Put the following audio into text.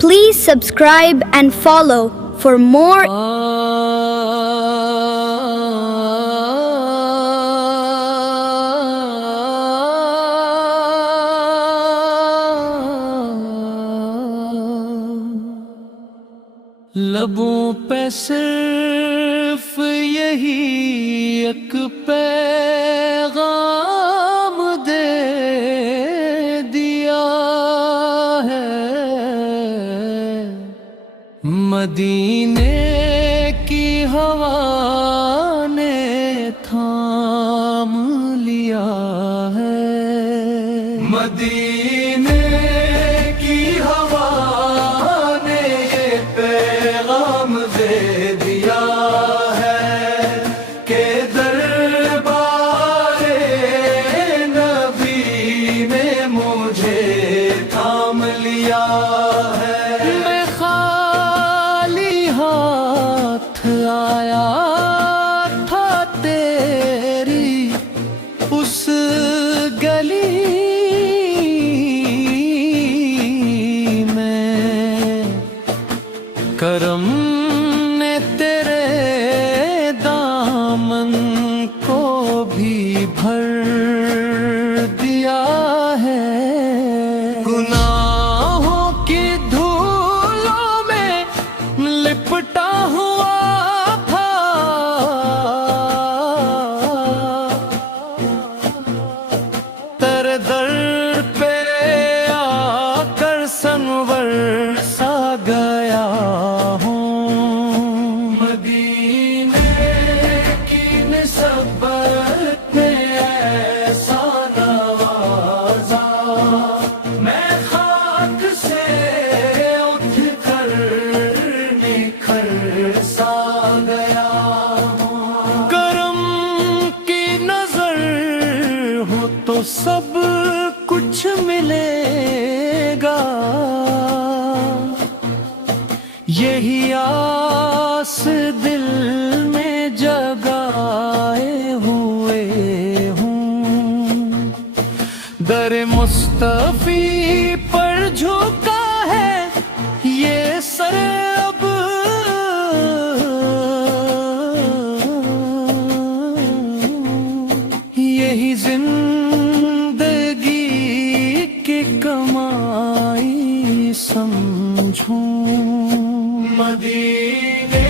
Please subscribe and follow for more. لبوں پہ صرف یہی ایک پیغام دے دیا ہے، مدینے کی ہوا نے تھام لیا ہے، مدینے کی ہوا نے یہ پیغام دے دیا ہے کہ دربار نبی نے مجھے تھام لیا ہے۔ میں خالی ہاتھ آیا تھا تیری اس گلی میں، کرم نے تیرے دامن کو بھی بھر دیا ہے، گناہوں کی دھولوں میں لپٹا ہوا تھا، تیرے در پہ آ کر سنور سا گیا ہوں، مدینے کی نسبت نے ایسا نوازا، میں خاک سے اٹھ کر نکھر سا گیا ہوں، کرم کی نظر ہو تو سب کچھ ملے گا، یہی آس دل میں جگائے ہوئے ہوں، در مصطفی پر جھکا ہے یہ سر اب، یہی زندگی کی کمائی سمجھوں، مدینے